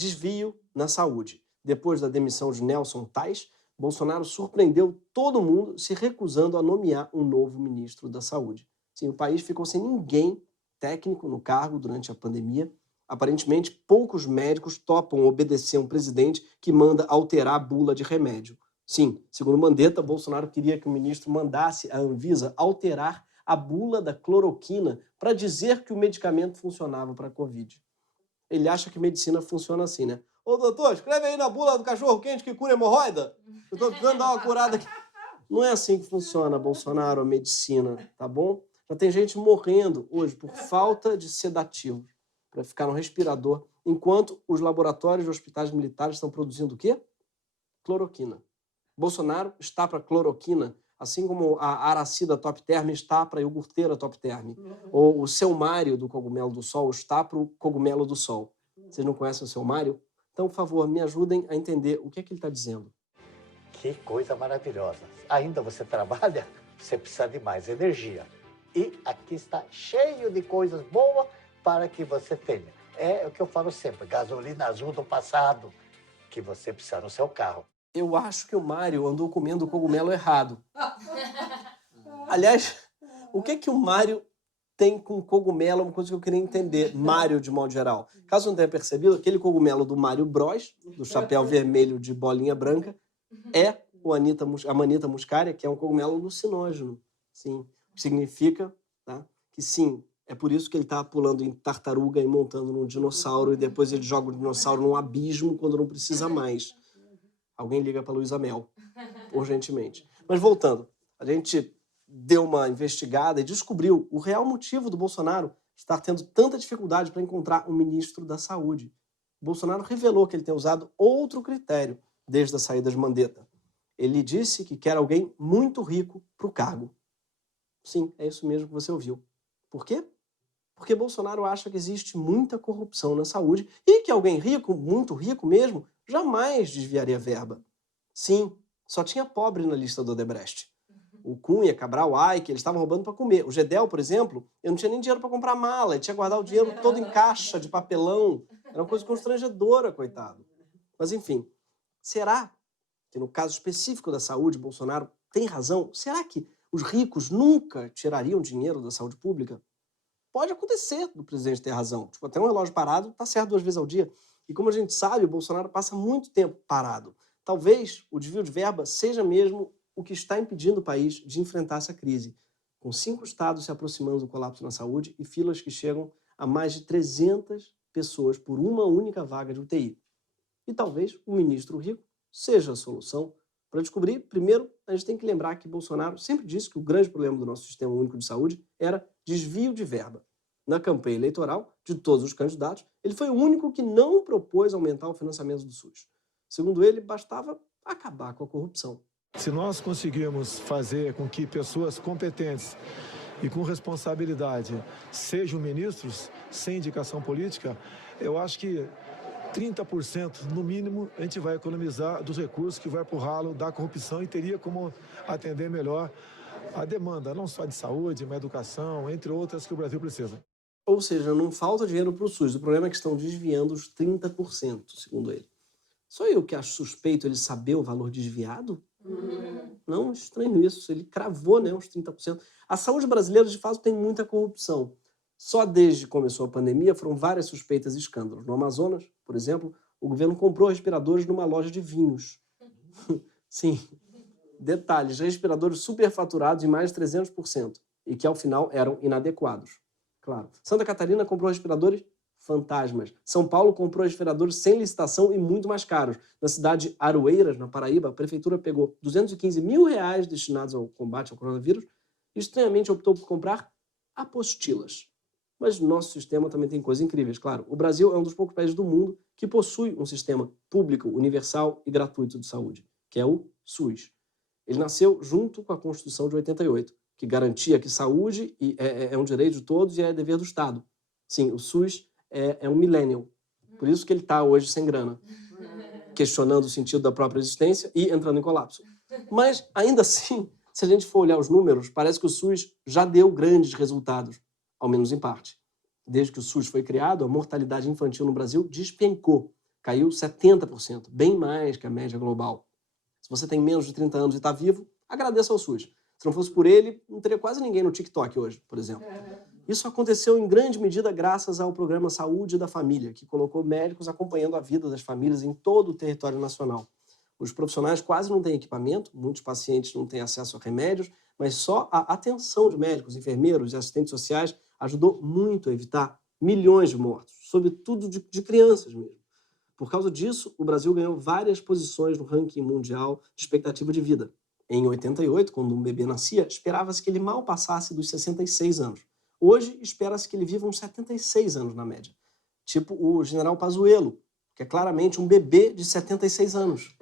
Desvio na saúde. Depois da demissão de Nelson Tais, Bolsonaro surpreendeu todo mundo se recusando a nomear um novo ministro da Saúde. Sim, o país ficou sem ninguém técnico no cargo durante a pandemia. Aparentemente, poucos médicos topam obedecer a um presidente que manda alterar a bula de remédio. Sim, segundo Mandetta, Bolsonaro queria que o ministro mandasse a Anvisa alterar a bula da cloroquina para dizer que o medicamento funcionava para a Covid. Ele acha que medicina funciona assim, né? Ô, doutor, escreve aí na bula do cachorro-quente que cura hemorroida. Eu tô precisando dar uma curada aqui. Não é assim que funciona, Bolsonaro, a medicina, tá bom? Já tem gente morrendo hoje por falta de sedativo para ficar no respirador, enquanto os laboratórios de hospitais militares estão produzindo o quê? Cloroquina. Bolsonaro está para cloroquina, assim como a Aracida Top Term está para a iogurteira Top Term. Ou o seu Mário do Cogumelo do Sol está para o Cogumelo do Sol. Vocês não conhecem o seu Mário? Então, por favor, me ajudem a entender o que é que ele está dizendo. Que coisa maravilhosa. Ainda você trabalha, você precisa de mais energia. E aqui está cheio de coisas boas para que você tenha. É o que eu falo sempre, gasolina azul do passado, que você precisa no seu carro. Eu acho que o Mário andou comendo o cogumelo errado. Aliás, o que o Mário tem com cogumelo? É uma coisa que eu queria entender. Mário, de modo geral. Caso não tenha percebido, aquele cogumelo do Mário Bros, do chapéu vermelho de bolinha branca, é a Manita muscaria, que é um cogumelo alucinógeno. Sim. O que significa, tá, que sim, é por isso que ele está pulando em tartaruga e montando num dinossauro, e depois ele joga o dinossauro num abismo quando não precisa mais. Alguém liga para Luísa Mel, urgentemente. Mas voltando, a gente deu uma investigada e descobriu o real motivo do Bolsonaro estar tendo tanta dificuldade para encontrar um ministro da Saúde. O Bolsonaro revelou que ele tem usado outro critério desde a saída de Mandetta. Ele disse que quer alguém muito rico para o cargo. Sim, é isso mesmo que você ouviu. Por quê? Porque Bolsonaro acha que existe muita corrupção na saúde e que alguém rico, muito rico mesmo, jamais desviaria verba. Sim, só tinha pobre na lista do Odebrecht. O Cunha, Cabral, Aike, eles estavam roubando para comer. O Gedel, por exemplo, eu não tinha nem dinheiro para comprar mala, ele tinha guardado o dinheiro todo em caixa de papelão. Era uma coisa constrangedora, coitado. Mas enfim, será que no caso específico da saúde, Bolsonaro tem razão? Será que os ricos nunca tirariam dinheiro da saúde pública? Pode acontecer do presidente ter razão. Tipo, até um relógio parado tá certo 2 vezes ao dia. E como a gente sabe, o Bolsonaro passa muito tempo parado. Talvez o desvio de verba seja mesmo o que está impedindo o país de enfrentar essa crise, com 5 estados se aproximando do colapso na saúde e filas que chegam a mais de 300 pessoas por uma única vaga de UTI. E talvez o ministro rico seja a solução. Para descobrir, primeiro, a gente tem que lembrar que Bolsonaro sempre disse que o grande problema do nosso sistema único de saúde era desvio de verba. Na campanha eleitoral, de todos os candidatos, ele foi o único que não propôs aumentar o financiamento do SUS. Segundo ele, bastava acabar com a corrupção. Se nós conseguirmos fazer com que pessoas competentes e com responsabilidade sejam ministros, sem indicação política, eu acho que 30%, no mínimo, a gente vai economizar dos recursos que vai para o ralo da corrupção e teria como atender melhor a demanda, não só de saúde, mas educação, entre outras que o Brasil precisa. Ou seja, não falta dinheiro para o SUS, o problema é que estão desviando os 30%, segundo ele. Só eu que acho suspeito ele saber o valor desviado? Não, estranho isso, ele cravou, né, uns 30%. A saúde brasileira, de fato, tem muita corrupção. Só desde que começou a pandemia foram várias suspeitas e escândalos. No Amazonas, por exemplo, o governo comprou respiradores numa loja de vinhos. Sim, detalhes, respiradores superfaturados em mais de 300% e que ao final eram inadequados. Claro. Santa Catarina comprou respiradores fantasmas. São Paulo comprou respiradores sem licitação e muito mais caros. Na cidade de Aroeiras, na Paraíba, a prefeitura pegou R$ 215 mil destinados ao combate ao coronavírus e estranhamente optou por comprar apostilas. Mas nosso sistema também tem coisas incríveis, claro. O Brasil é um dos poucos países do mundo que possui um sistema público, universal e gratuito de saúde, que é o SUS. Ele nasceu junto com a Constituição de 88, que garantia que saúde é um direito de todos e é dever do Estado. Sim, o SUS é um millennial. Por isso que ele está hoje sem grana, questionando o sentido da própria existência e entrando em colapso. Mas, ainda assim, se a gente for olhar os números, parece que o SUS já deu grandes resultados, ao menos em parte. Desde que o SUS foi criado, a mortalidade infantil no Brasil despencou. caiu 70%, bem mais que a média global. Se você tem menos de 30 anos e está vivo, agradeça ao SUS. Se não fosse por ele, não teria quase ninguém no TikTok hoje, por exemplo. Isso aconteceu em grande medida graças ao programa Saúde da Família, que colocou médicos acompanhando a vida das famílias em todo o território nacional. Os profissionais quase não têm equipamento, muitos pacientes não têm acesso a remédios, mas só a atenção de médicos, enfermeiros e assistentes sociais ajudou muito a evitar milhões de mortos, sobretudo de crianças mesmo. Por causa disso, o Brasil ganhou várias posições no ranking mundial de expectativa de vida. Em 88, quando um bebê nascia, esperava-se que ele mal passasse dos 66 anos. Hoje, espera-se que ele viva uns 76 anos na média. Tipo o general Pazuello, que é claramente um bebê de 76 anos.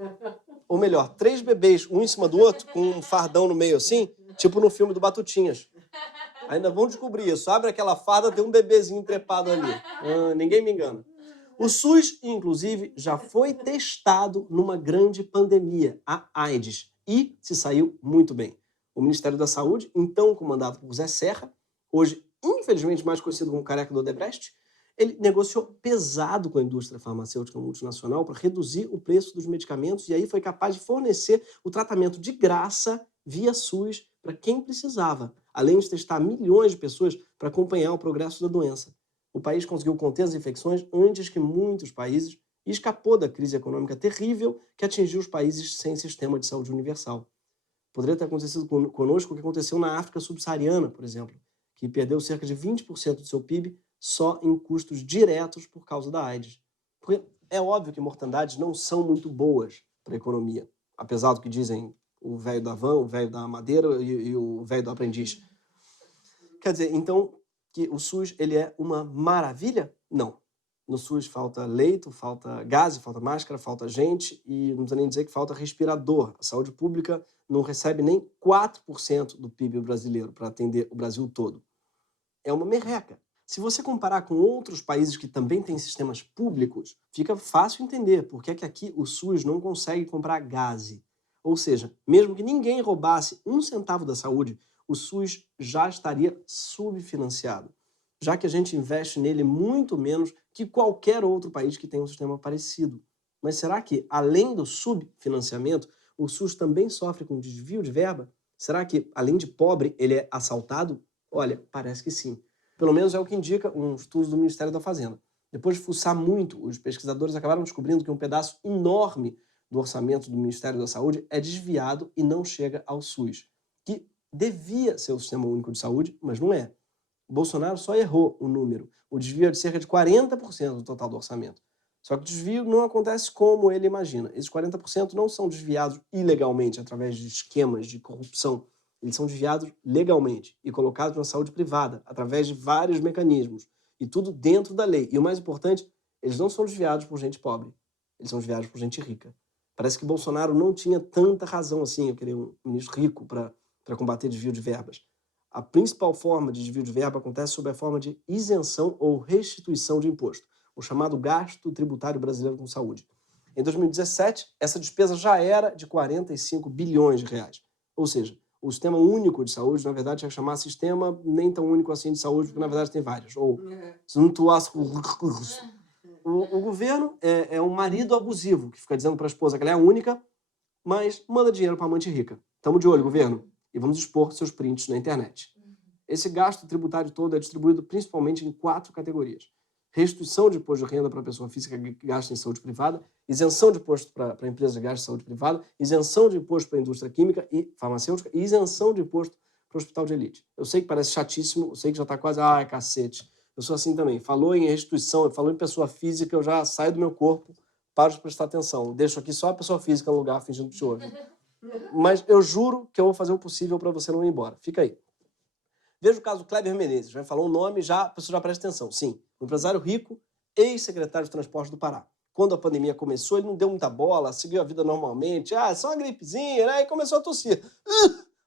Ou melhor, 3 bebês, um em cima do outro, com um fardão no meio assim, tipo no filme do Batutinhas. Ainda vão descobrir isso. Abre aquela farda, tem um bebezinho trepado ali. Ninguém me engana. O SUS, inclusive, já foi testado numa grande pandemia, a AIDS, e se saiu muito bem. O Ministério da Saúde, então comandado por Zé Serra, hoje, infelizmente, mais conhecido como Careca do Odebrecht, ele negociou pesado com a indústria farmacêutica multinacional para reduzir o preço dos medicamentos e aí foi capaz de fornecer o tratamento de graça via SUS para quem precisava, além de testar milhões de pessoas para acompanhar o progresso da doença. O país conseguiu conter as infecções antes que muitos países e escapou da crise econômica terrível que atingiu os países sem sistema de saúde universal. Poderia ter acontecido conosco o que aconteceu na África subsaariana, por exemplo, que perdeu cerca de 20% do seu PIB só em custos diretos por causa da AIDS. Porque é óbvio que mortandades não são muito boas para a economia, apesar do que dizem o velho da van, o velho da madeira e o velho do aprendiz. Quer dizer, então, que o SUS ele é uma maravilha? Não. No SUS falta leito, falta gás, falta máscara, falta gente e não precisa nem dizer que falta respirador. A saúde pública não recebe nem 4% do PIB brasileiro para atender o Brasil todo. É uma merreca. Se você comparar com outros países que também têm sistemas públicos, fica fácil entender por que aqui o SUS não consegue comprar gás. Ou seja, mesmo que ninguém roubasse 1 centavo da saúde, o SUS já estaria subfinanciado, já que a gente investe nele muito menos que qualquer outro país que tenha um sistema parecido. Mas será que, além do subfinanciamento, o SUS também sofre com desvio de verba? Será que, além de pobre, ele é assaltado? Olha, parece que sim. Pelo menos é o que indica um estudo do Ministério da Fazenda. Depois de fuçar muito, os pesquisadores acabaram descobrindo que um pedaço enorme do orçamento do Ministério da Saúde é desviado e não chega ao SUS, que devia ser o Sistema Único de Saúde, mas não é. O Bolsonaro só errou o número. O desvio é de cerca de 40% do total do orçamento. Só que o desvio não acontece como ele imagina. Esses 40% não são desviados ilegalmente através de esquemas de corrupção. Eles são desviados legalmente e colocados na saúde privada, através de vários mecanismos. E tudo dentro da lei. E o mais importante, eles não são desviados por gente pobre. Eles são desviados por gente rica. Parece que Bolsonaro não tinha tanta razão assim, eu queria um ministro rico para combater desvio de verbas. A principal forma de desvio de verba acontece sob a forma de isenção ou restituição de imposto, o chamado gasto tributário brasileiro com saúde. Em 2017, essa despesa já era de 45 bilhões de reais. Ou seja, o Sistema Único de Saúde, na verdade, ia chamar sistema nem tão único assim de saúde, porque na verdade tem vários. Ou o governo é um marido abusivo que fica dizendo para a esposa que ela é a única, mas manda dinheiro para a amante rica. Tamo de olho, governo, e vamos expor seus prints na internet. Esse gasto tributário todo é distribuído principalmente em 4 categorias. Restituição de imposto de renda para a pessoa física que gasta em saúde privada, isenção de imposto para a empresa que gasta em saúde privada, isenção de imposto para a indústria química e farmacêutica e isenção de imposto para o hospital de elite. Eu sei que parece chatíssimo, eu sei que já está quase, ai, cacete. Eu sou assim também. Falou em restituição, falou em pessoa física, eu já saio do meu corpo, paro de prestar atenção. Deixo aqui só a pessoa física no lugar fingindo que te ouve. Mas eu juro que eu vou fazer o possível para você não ir embora. Fica aí. Veja o caso do Kleber Menezes. Já falou o nome, a pessoa já presta atenção. Sim, um empresário rico, ex-secretário de Transporte do Pará. Quando a pandemia começou, ele não deu muita bola, seguiu a vida normalmente. É só uma gripezinha, né? E começou a tossir.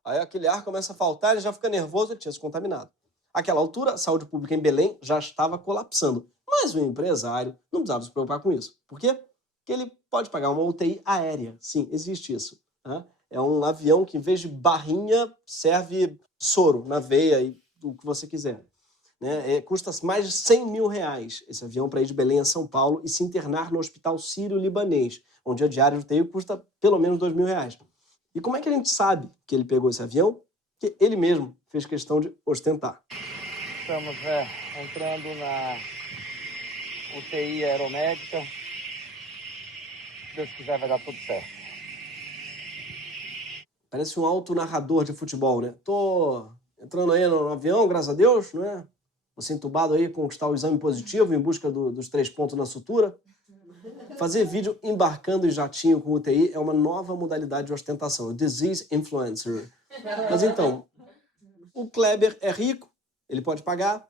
Aí aquele ar começa a faltar, ele já fica nervoso, ele tinha se contaminado. Àquela altura, a saúde pública em Belém já estava colapsando. Mas o empresário não precisava se preocupar com isso. Por quê? Porque ele pode pagar uma UTI aérea. Sim, existe isso. Né? É um avião que, em vez de barrinha, serve soro na veia e o que você quiser. né? Custa mais de 100 mil reais esse avião para ir de Belém a São Paulo e se internar no Hospital Sírio-Libanês, onde a diária de UTI custa pelo menos 2 mil reais. E como é que a gente sabe que ele pegou esse avião? Que ele mesmo fez questão de ostentar. Estamos entrando na UTI aeromédica. Se Deus quiser, vai dar tudo certo. Parece um auto-narrador de futebol, né? Tô entrando aí no avião, graças a Deus, né? Você entubado aí, conquistar o exame positivo em busca dos 3 pontos na sutura. Fazer vídeo embarcando em jatinho com UTI é uma nova modalidade de ostentação, o disease influencer. Mas então, o Kleber é rico, ele pode pagar.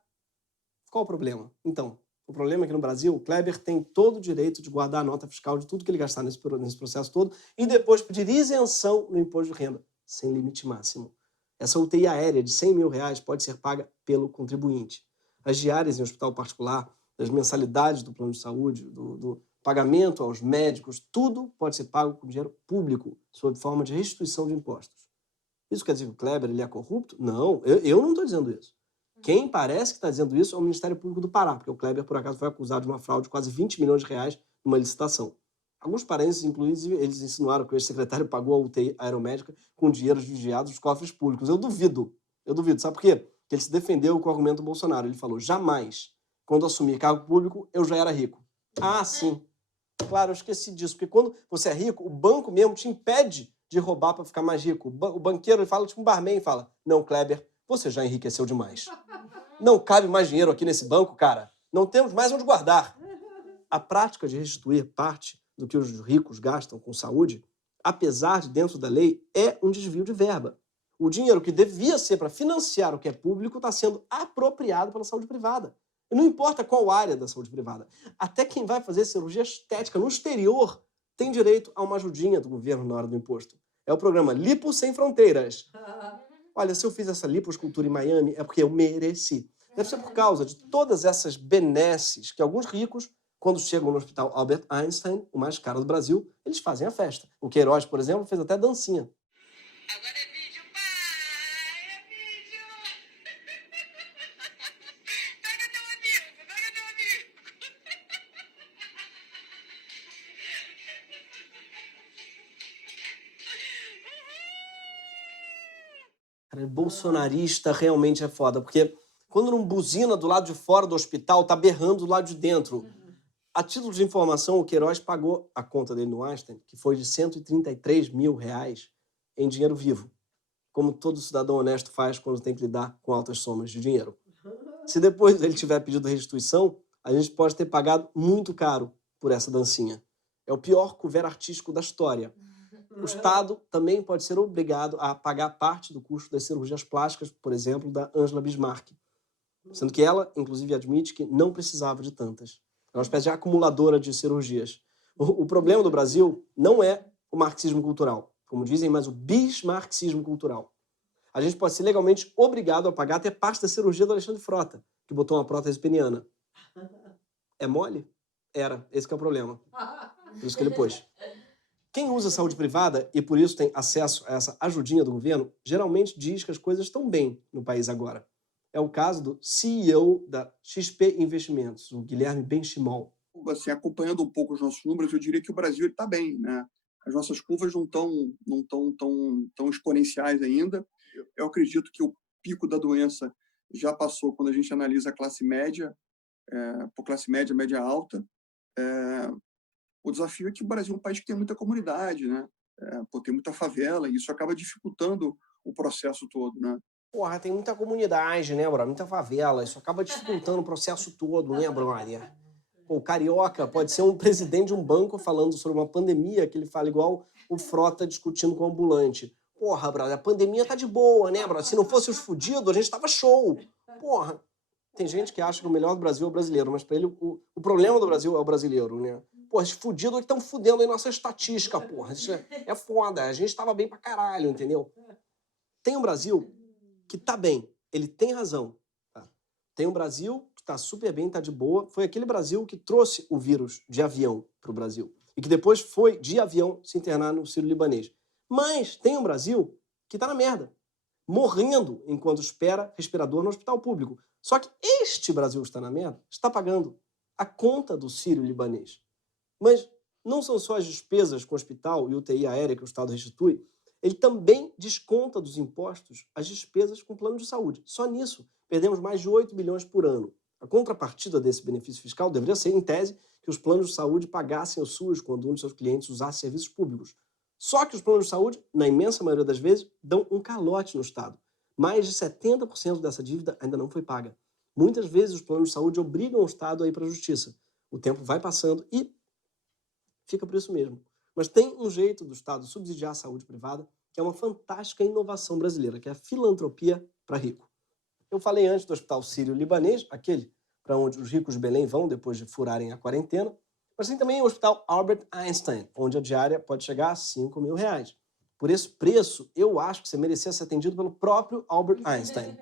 Qual o problema? Então, o problema é que no Brasil, o Kleber tem todo o direito de guardar a nota fiscal de tudo que ele gastar nesse processo todo e depois pedir isenção no imposto de renda, sem limite máximo. Essa UTI aérea de 100 mil reais pode ser paga pelo contribuinte. As diárias em hospital particular, das mensalidades do plano de saúde, do pagamento aos médicos, tudo pode ser pago com dinheiro público, sob forma de restituição de impostos. Isso quer dizer que o Kleber ele é corrupto? Não, eu não estou dizendo isso. Quem parece que está dizendo isso é o Ministério Público do Pará, porque o Kleber, por acaso, foi acusado de uma fraude de quase 20 milhões de reais numa licitação. Alguns parentes, inclusive, eles insinuaram que o ex-secretário pagou a UTI aeromédica com dinheiros desviados dos cofres públicos. Eu duvido. Sabe por quê? Porque ele se defendeu com o argumento do Bolsonaro. Ele falou, jamais, quando assumi cargo público, eu já era rico. Ah, sim. Claro, eu esqueci disso, porque quando você é rico, o banco mesmo te impede de roubar para ficar mais rico. O banqueiro ele fala, tipo um barman, fala, não, Kleber, você já enriqueceu demais. Não cabe mais dinheiro aqui nesse banco, cara. Não temos mais onde guardar. A prática de restituir parte do que os ricos gastam com saúde, apesar de dentro da lei, é um desvio de verba. O dinheiro que devia ser para financiar o que é público está sendo apropriado pela saúde privada. E não importa qual área da saúde privada. Até quem vai fazer cirurgia estética no exterior tem direito a uma ajudinha do governo na hora do imposto. É o programa Lipo Sem Fronteiras. Olha, se eu fiz essa lipoescultura em Miami, é porque eu mereci. Deve ser por causa de todas essas benesses que alguns ricos, quando chegam no hospital Albert Einstein, o mais caro do Brasil, eles fazem a festa. O Queiroz, por exemplo, fez até dancinha. Agora é vídeo, pai! É vídeo! Pega teu amigo! Cara, bolsonarista realmente é foda, porque quando não buzina do lado de fora do hospital, tá berrando do lado de dentro. A título de informação, o Queiroz pagou a conta dele no Einstein, que foi de 133 mil reais em dinheiro vivo, como todo cidadão honesto faz quando tem que lidar com altas somas de dinheiro. Se depois ele tiver pedido restituição, a gente pode ter pagado muito caro por essa dancinha. É o pior couvert artístico da história. O Estado também pode ser obrigado a pagar parte do custo das cirurgias plásticas, por exemplo, da Ângela Bismarck, sendo que ela, inclusive, admite que não precisava de tantas. É uma espécie de acumuladora de cirurgias. O problema do Brasil não é o marxismo cultural, como dizem, mas o bismarxismo cultural. A gente pode ser legalmente obrigado a pagar até parte da cirurgia do Alexandre Frota, que botou uma prótese peniana. É mole? Era. Esse que é o problema. Por isso que ele pôs. Quem usa saúde privada e por isso tem acesso a essa ajudinha do governo, geralmente diz que as coisas estão bem no país agora. É o caso do CEO da XP Investimentos, o Guilherme Benchimol. Assim, acompanhando um pouco os nossos números, eu diria que o Brasil está bem, né? As nossas curvas não estão tão exponenciais ainda. Eu acredito que o pico da doença já passou quando a gente analisa a classe média, por classe média, média alta. O desafio é que o Brasil é um país que tem muita comunidade, né? Tem muita favela, e isso acaba dificultando o processo todo, né? Porra, tem muita comunidade, né, brother? Muita favela. Isso acaba dificultando o processo todo, né, brother? Pô, o carioca pode ser um presidente de um banco falando sobre uma pandemia que ele fala igual o Frota discutindo com o ambulante. Porra, brother, a pandemia tá de boa, né, brother? Se não fosse os fudidos, a gente tava show. Porra. Tem gente que acha que o melhor do Brasil é o brasileiro, mas pra ele o problema do Brasil é o brasileiro, né? Porra, esses fudidos estão fudendo aí nossa estatística, porra. Isso é foda. A gente tava bem pra caralho, entendeu? Tem um Brasil que tá bem, ele tem razão. Tá? Tem um Brasil que tá super bem, tá de boa. Foi aquele Brasil que trouxe o vírus de avião pro Brasil. E que depois foi, de avião, se internar no Sírio-Libanês. Mas tem um Brasil que tá na merda. Morrendo enquanto espera respirador no hospital público. Só que este Brasil que está na merda está pagando a conta do sírio-libanês. Mas não são só as despesas com o hospital e UTI aérea que o Estado restitui, ele também desconta dos impostos as despesas com plano de saúde. Só nisso, perdemos mais de 8 bilhões por ano. A contrapartida desse benefício fiscal deveria ser, em tese, que os planos de saúde pagassem o SUS quando um de seus clientes usasse serviços públicos. Só que os planos de saúde, na imensa maioria das vezes, dão um calote no Estado. Mais de 70% dessa dívida ainda não foi paga. Muitas vezes os planos de saúde obrigam o Estado a ir para a justiça. O tempo vai passando e fica por isso mesmo. Mas tem um jeito do Estado subsidiar a saúde privada, que é uma fantástica inovação brasileira, que é a filantropia para rico. Eu falei antes do Hospital Sírio-Libanês, aquele para onde os ricos de Belém vão depois de furarem a quarentena, mas tem também o Hospital Albert Einstein, onde a diária pode chegar a R$5.000. Por esse preço, eu acho que você merecia ser atendido pelo próprio Albert Einstein.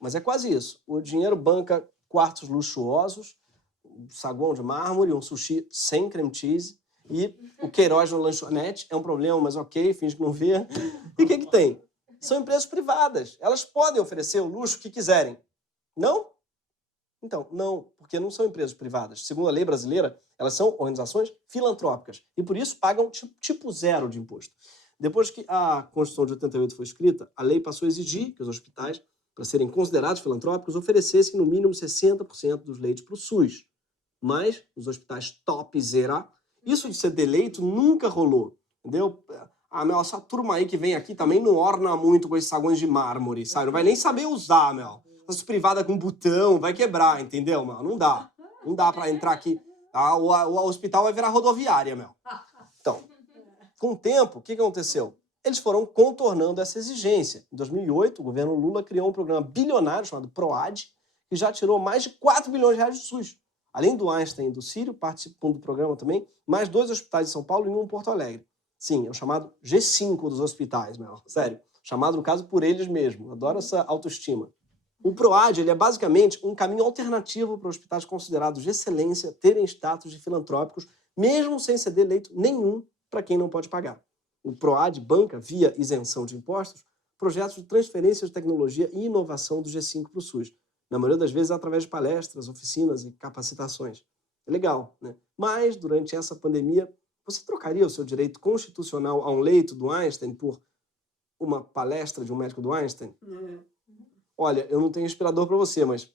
Mas é quase isso. O dinheiro banca quartos luxuosos, um saguão de mármore, um sushi sem creme cheese, e o Queiroz no lanchonete é um problema, mas ok, finge que não vê. E o que tem? São empresas privadas. Elas podem oferecer o luxo que quiserem. Não? Então, não, porque não são empresas privadas. Segundo a lei brasileira, elas são organizações filantrópicas e, por isso, pagam tipo zero de imposto. Depois que a Constituição de 88 foi escrita, a lei passou a exigir que os hospitais, para serem considerados filantrópicos, oferecessem no mínimo 60% dos leitos para o SUS. Mas, os hospitais topzera, isso de ser deleito nunca rolou, entendeu? Essa turma aí que vem aqui também não orna muito com esses saguões de mármore, sabe? Não vai nem saber usar, Essas privadas com botão, vai quebrar, entendeu, Não dá. Não dá pra entrar aqui. O hospital vai virar rodoviária, Então, com o tempo, o que aconteceu? Eles foram contornando essa exigência. Em 2008, o governo Lula criou um programa bilionário chamado PROAD, que já tirou mais de 4 bilhões de reais do SUS. Além do Einstein e do Sírio, participam do programa também mais 2 hospitais em São Paulo e um em Porto Alegre. Sim, é o chamado G5 dos hospitais, Sério. Chamado, no caso, por eles mesmos. Adoro essa autoestima. O PROAD ele é basicamente um caminho alternativo para hospitais considerados de excelência terem status de filantrópicos, mesmo sem ceder leito nenhum para quem não pode pagar. O PROAD banca, via isenção de impostos, projetos de transferência de tecnologia e inovação do G5 para o SUS. Na maioria das vezes, através de palestras, oficinas e capacitações. É legal, né? Mas, durante essa pandemia, você trocaria o seu direito constitucional a um leito do Einstein por uma palestra de um médico do Einstein? Olha, eu não tenho respirador para você, mas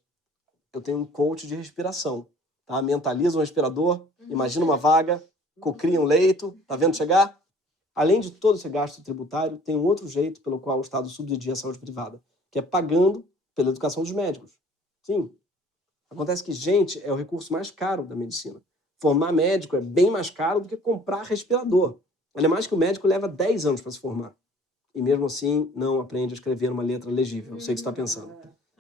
eu tenho um coach de respiração. Tá? Mentaliza um respirador, imagina uma vaga, cocria um leito, tá vendo chegar? Além de todo esse gasto tributário, tem um outro jeito pelo qual o Estado subsidia a saúde privada, que é pagando pela educação dos médicos. Sim. Acontece que gente é o recurso mais caro da medicina. Formar médico é bem mais caro do que comprar respirador. Além mais que o médico leva 10 anos para se formar. E mesmo assim, não aprende a escrever uma letra legível. Eu sei o que você está pensando.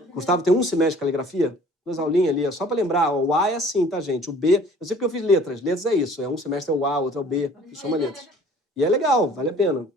Gustavo, tem um semestre de caligrafia? 2 aulinhas ali, só para lembrar. O A é assim, tá, gente? O B, eu sei porque eu fiz letras. Letras é isso. Um semestre é o A, outro é o B. Que chama letras. E é legal, vale a pena.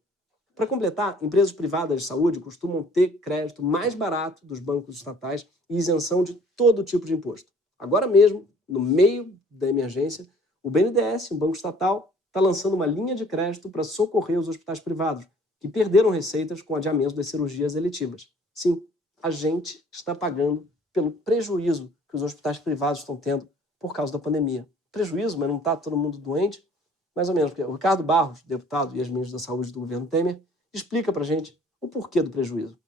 Para completar, empresas privadas de saúde costumam ter crédito mais barato dos bancos estatais e isenção de todo tipo de imposto. Agora mesmo, no meio da emergência, o BNDES, um banco estatal, está lançando uma linha de crédito para socorrer os hospitais privados, que perderam receitas com o adiamento das cirurgias eletivas. Sim, a gente está pagando pelo prejuízo que os hospitais privados estão tendo por causa da pandemia. Prejuízo, mas não está todo mundo doente? Mais ou menos, porque o Ricardo Barros, deputado e ex-ministro da Saúde do governo Temer, explica pra gente o porquê do prejuízo.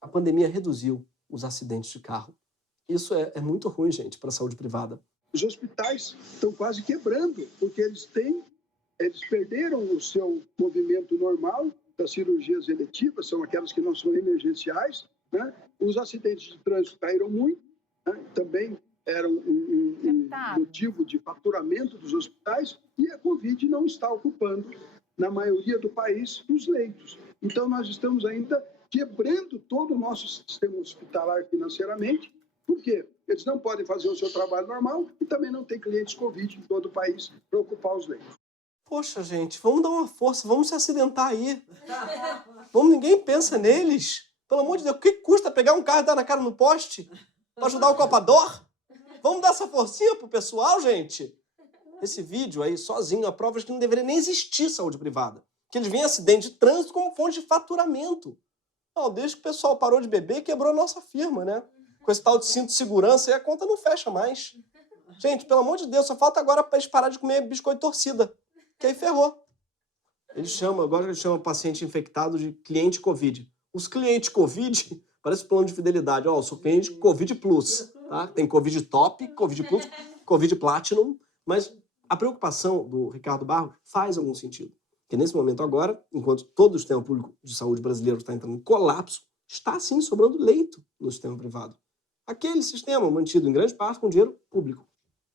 A pandemia reduziu os acidentes de carro. Isso é muito ruim, gente, para a saúde privada. Os hospitais estão quase quebrando, porque eles perderam o seu movimento normal das cirurgias eletivas, são aquelas que não são emergenciais, né? Os acidentes de trânsito caíram muito, né? Também era um motivo de faturamento dos hospitais, e a Covid não está ocupando, na maioria do país, os leitos. Então, nós estamos ainda quebrando todo o nosso sistema hospitalar financeiramente. Por quê? Eles não podem fazer o seu trabalho normal e também não tem clientes Covid em todo o país para ocupar os leitos. Poxa, gente, vamos dar uma força, vamos se acidentar aí. Ninguém pensa neles. Pelo amor de Deus, o que custa pegar um carro e dar na cara no poste? Para ajudar o Copador? Vamos dar essa forcinha pro pessoal, gente? Esse vídeo aí, sozinho, a prova de que não deveria nem existir saúde privada. Que eles veem acidente de trânsito como fonte de faturamento. Desde que o pessoal parou de beber, quebrou a nossa firma, né? com esse tal de cinto de segurança e a conta não fecha mais. Gente, pelo amor de Deus, só falta agora para eles pararem de comer biscoito torcida, que aí ferrou. Agora eles chamam paciente infectado de cliente Covid. Os clientes Covid, parece plano de fidelidade. Ó, eu sou cliente Covid Plus, tá? Tem Covid Top, Covid Plus, Covid Platinum, mas a preocupação do Ricardo Barros faz algum sentido. Porque nesse momento agora, enquanto todo o sistema público de saúde brasileiro está entrando em colapso, está sim sobrando leito no sistema privado. Aquele sistema mantido em grande parte com dinheiro público.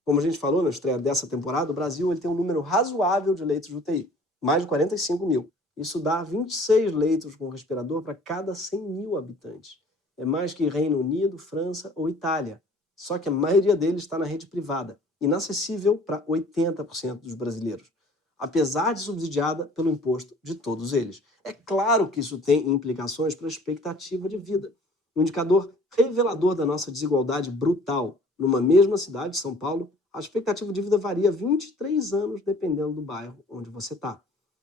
Como a gente falou na estreia dessa temporada, o Brasil ele tem um número razoável de leitos de UTI, mais de 45 mil. Isso dá 26 leitos com respirador para cada 100 mil habitantes. É mais que Reino Unido, França ou Itália. Só que a maioria deles está na rede privada, inacessível para 80% dos brasileiros, apesar de subsidiada pelo imposto de todos eles. É claro que isso tem implicações para a expectativa de vida. Um indicador revelador da nossa desigualdade brutal. Numa mesma cidade, São Paulo, a expectativa de vida varia 23 anos dependendo do bairro onde você está.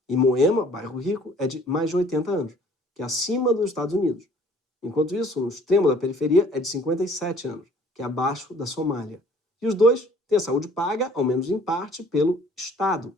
Em Moema, bairro rico, é de mais de 80 anos, que é acima dos Estados Unidos. Enquanto isso, no extremo da periferia, é de 57 anos, que é abaixo da Somália. E os dois têm a saúde paga, ao menos em parte, pelo Estado.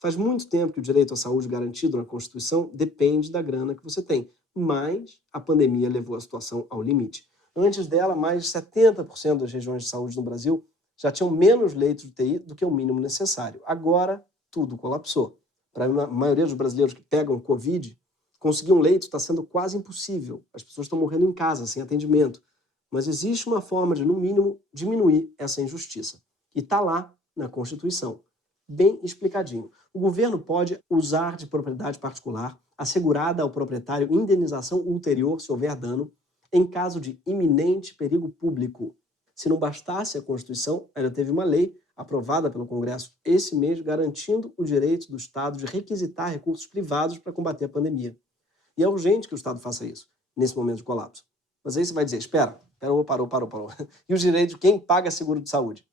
Faz muito tempo que o direito à saúde garantido na Constituição depende da grana que você tem, mas a pandemia levou a situação ao limite. Antes dela, mais de 70% das regiões de saúde no Brasil já tinham menos leitos de UTI do que o mínimo necessário. Agora, tudo colapsou. Para a maioria dos brasileiros que pegam Covid, conseguir um leito está sendo quase impossível. As pessoas estão morrendo em casa, sem atendimento. Mas existe uma forma de, no mínimo, diminuir essa injustiça. E está lá na Constituição. Bem explicadinho. O governo pode usar de propriedade particular, assegurada ao proprietário indenização ulterior se houver dano, em caso de iminente perigo público. Se não bastasse a Constituição, ainda teve uma lei aprovada pelo Congresso esse mês garantindo o direito do Estado de requisitar recursos privados para combater a pandemia. E é urgente que o Estado faça isso, nesse momento de colapso. Mas aí você vai dizer, parou. E o direito de quem paga seguro de saúde?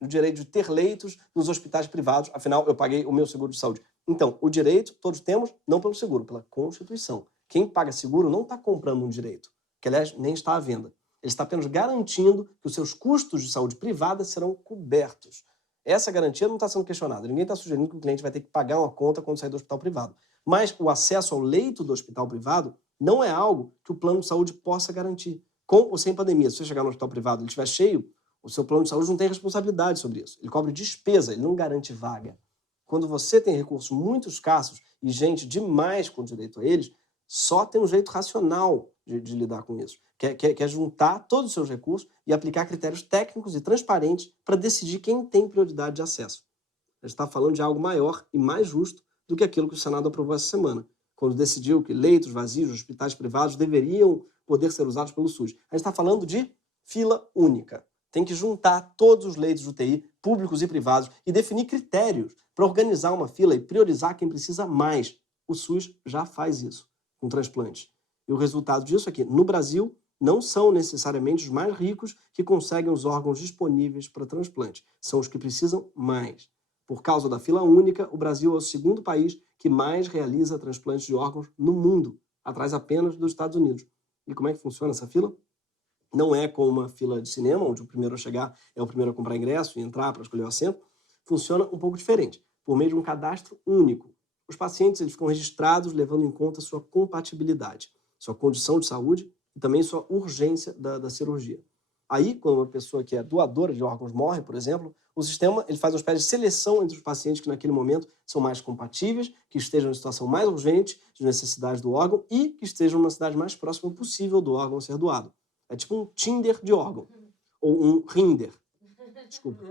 O direito de ter leitos nos hospitais privados, afinal, eu paguei o meu seguro de saúde. Então, o direito todos temos, não pelo seguro, pela Constituição. Quem paga seguro não está comprando um direito, que, aliás, nem está à venda. Ele está apenas garantindo que os seus custos de saúde privada serão cobertos. Essa garantia não está sendo questionada. Ninguém está sugerindo que o cliente vai ter que pagar uma conta quando sair do hospital privado. Mas o acesso ao leito do hospital privado não é algo que o plano de saúde possa garantir. Com ou sem pandemia, se você chegar no hospital privado e ele estiver cheio, o seu plano de saúde não tem responsabilidade sobre isso. Ele cobre despesa, ele não garante vaga. Quando você tem recursos muito escassos e gente demais com direito a eles, só tem um jeito racional de lidar com isso. Que é juntar todos os seus recursos e aplicar critérios técnicos e transparentes para decidir quem tem prioridade de acesso. A gente está falando de algo maior e mais justo do que aquilo que o Senado aprovou essa semana, quando decidiu que leitos vazios de hospitais privados deveriam poder ser usados pelo SUS. A gente está falando de fila única. Tem que juntar todos os leitos de UTI, públicos e privados, e definir critérios para organizar uma fila e priorizar quem precisa mais. O SUS já faz isso com transplantes. E o resultado disso é que, no Brasil, não são necessariamente os mais ricos que conseguem os órgãos disponíveis para transplante. São os que precisam mais. Por causa da fila única, o Brasil é o segundo país que mais realiza transplantes de órgãos no mundo, atrás apenas dos Estados Unidos. E como é que funciona essa fila? Não é como uma fila de cinema, onde o primeiro a chegar é o primeiro a comprar ingresso e entrar para escolher o assento. Funciona um pouco diferente, por meio de um cadastro único. Os pacientes eles ficam registrados levando em conta sua compatibilidade, sua condição de saúde e também sua urgência da cirurgia. Aí, quando uma pessoa que é doadora de órgãos morre, por exemplo, o sistema ele faz uma espécie de seleção entre os pacientes que naquele momento são mais compatíveis, que estejam em situação mais urgente de necessidade do órgão e que estejam na cidade mais próxima possível do órgão a ser doado. É tipo um Tinder de órgão, ou um Rinder. Desculpa.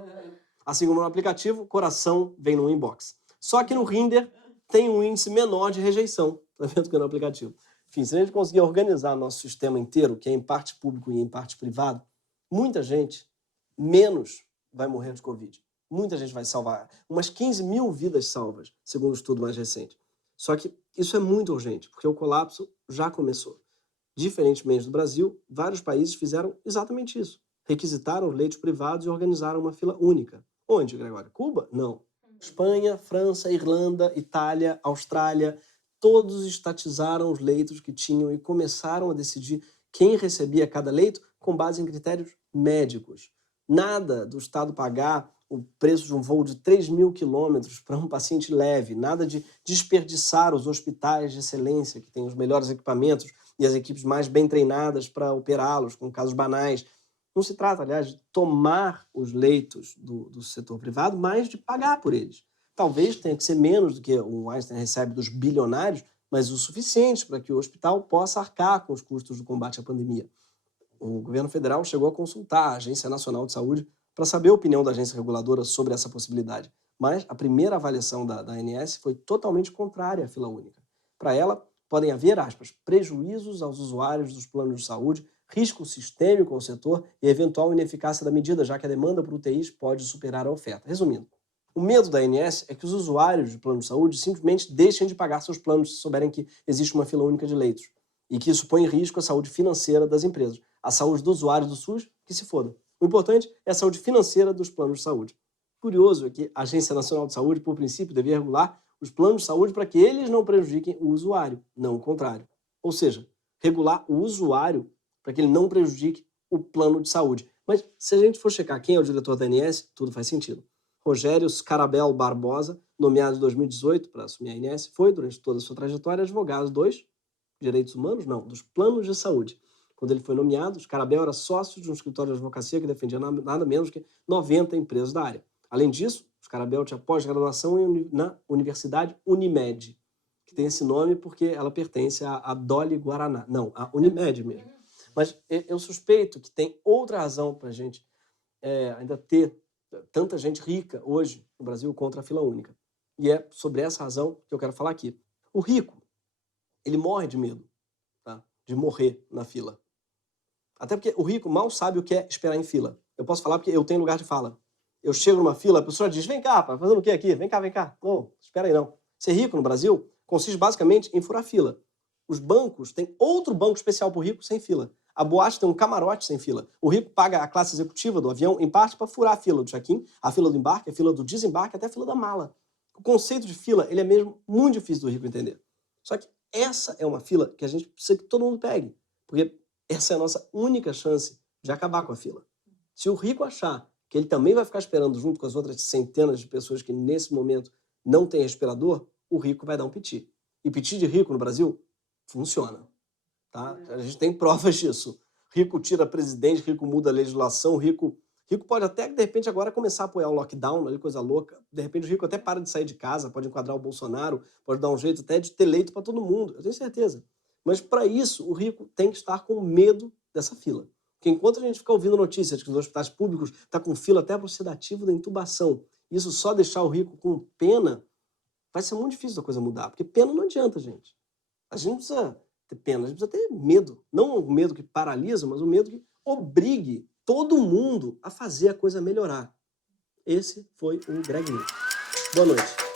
Assim como no aplicativo, coração vem no inbox. Só que no Rinder tem um índice menor de rejeição, tá vendo que é no aplicativo. Enfim, se a gente conseguir organizar nosso sistema inteiro, que é em parte público e em parte privado, muita gente menos vai morrer de Covid. Muita gente vai salvar. Umas 15 mil vidas salvas, segundo o estudo mais recente. Só que isso é muito urgente, porque o colapso já começou. Diferentemente do Brasil, vários países fizeram exatamente isso. Requisitaram leitos privados e organizaram uma fila única. Onde, Gregório? Cuba? Não. Espanha, França, Irlanda, Itália, Austrália, todos estatizaram os leitos que tinham e começaram a decidir quem recebia cada leito com base em critérios médicos. Nada do Estado pagar o preço de um voo de 3.000 quilômetros para um paciente leve, nada de desperdiçar os hospitais de excelência, que têm os melhores equipamentos e as equipes mais bem treinadas para operá-los, com casos banais. Não se trata, aliás, de tomar os leitos do setor privado, mas de pagar por eles. Talvez tenha que ser menos do que o Einstein recebe dos bilionários, mas o suficiente para que o hospital possa arcar com os custos do combate à pandemia. O governo federal chegou a consultar a Agência Nacional de Saúde para saber a opinião da agência reguladora sobre essa possibilidade. Mas a primeira avaliação da ANS foi totalmente contrária à fila única. Para ela, podem haver, aspas, prejuízos aos usuários dos planos de saúde, risco sistêmico ao setor e eventual ineficácia da medida, já que a demanda por UTIs pode superar a oferta. Resumindo, o medo da ANS é que os usuários de plano de saúde simplesmente deixem de pagar seus planos se souberem que existe uma fila única de leitos e que isso põe em risco a saúde financeira das empresas. A saúde do usuário do SUS, que se foda. O importante é a saúde financeira dos planos de saúde. Curioso é que a Agência Nacional de Saúde, por princípio, devia regular os planos de saúde para que eles não prejudiquem o usuário, não o contrário. Ou seja, regular o usuário para que ele não prejudique o plano de saúde. Mas se a gente for checar quem é o diretor da ANS, tudo faz sentido. Rogério Scarabel Barbosa, nomeado em 2018 para assumir a ANS, foi, durante toda a sua trajetória, advogado dos direitos humanos, não, dos planos de saúde. Quando ele foi nomeado, Scarabel era sócio de um escritório de advocacia que defendia nada menos que 90 empresas da área. Além disso, Scarabel tinha pós-graduação na Universidade Unimed, que tem esse nome porque ela pertence à Dolly Guaraná. Não, à Unimed mesmo. Mas eu suspeito que tem outra razão para a gente ainda ter tanta gente rica hoje no Brasil contra a fila única. E é sobre essa razão que eu quero falar aqui. O rico, ele morre de medo, tá? De morrer na fila. Até porque o rico mal sabe o que é esperar em fila. Eu posso falar porque eu tenho lugar de fala. Eu chego numa fila, a pessoa diz, vem cá, rapaz, fazendo o que aqui? Vem cá. Não, espera aí não. Ser rico no Brasil consiste basicamente em furar fila. Os bancos têm outro banco especial para o rico sem fila. A boate tem um camarote sem fila. O rico paga a classe executiva do avião, em parte, para furar a fila do check-in, a fila do embarque, a fila do desembarque, até a fila da mala. O conceito de fila, ele é mesmo muito difícil do rico entender. Só que essa é uma fila que a gente precisa que todo mundo pegue. Porque essa é a nossa única chance de acabar com a fila. Se o rico achar que ele também vai ficar esperando junto com as outras centenas de pessoas que nesse momento não têm respirador, o rico vai dar um piti. E piti de rico no Brasil funciona. Tá? A gente tem provas disso. Rico tira presidente, rico muda a legislação, rico pode até, de repente, agora começar a apoiar o lockdown, ali, coisa louca. De repente, o rico até para de sair de casa, pode enquadrar o Bolsonaro, pode dar um jeito até de ter leito para todo mundo. Eu tenho certeza. Mas, para isso, o rico tem que estar com medo dessa fila. Porque enquanto a gente fica ouvindo notícias de que os hospitais públicos estão com fila até para o sedativo da intubação, isso só deixar o rico com pena, vai ser muito difícil a coisa mudar. Porque pena não adianta, gente. A gente não precisa ter pena, a gente precisa ter medo. Não o medo que paralisa, mas o medo que obrigue todo mundo a fazer a coisa melhorar. Esse foi o Greg News. Boa noite.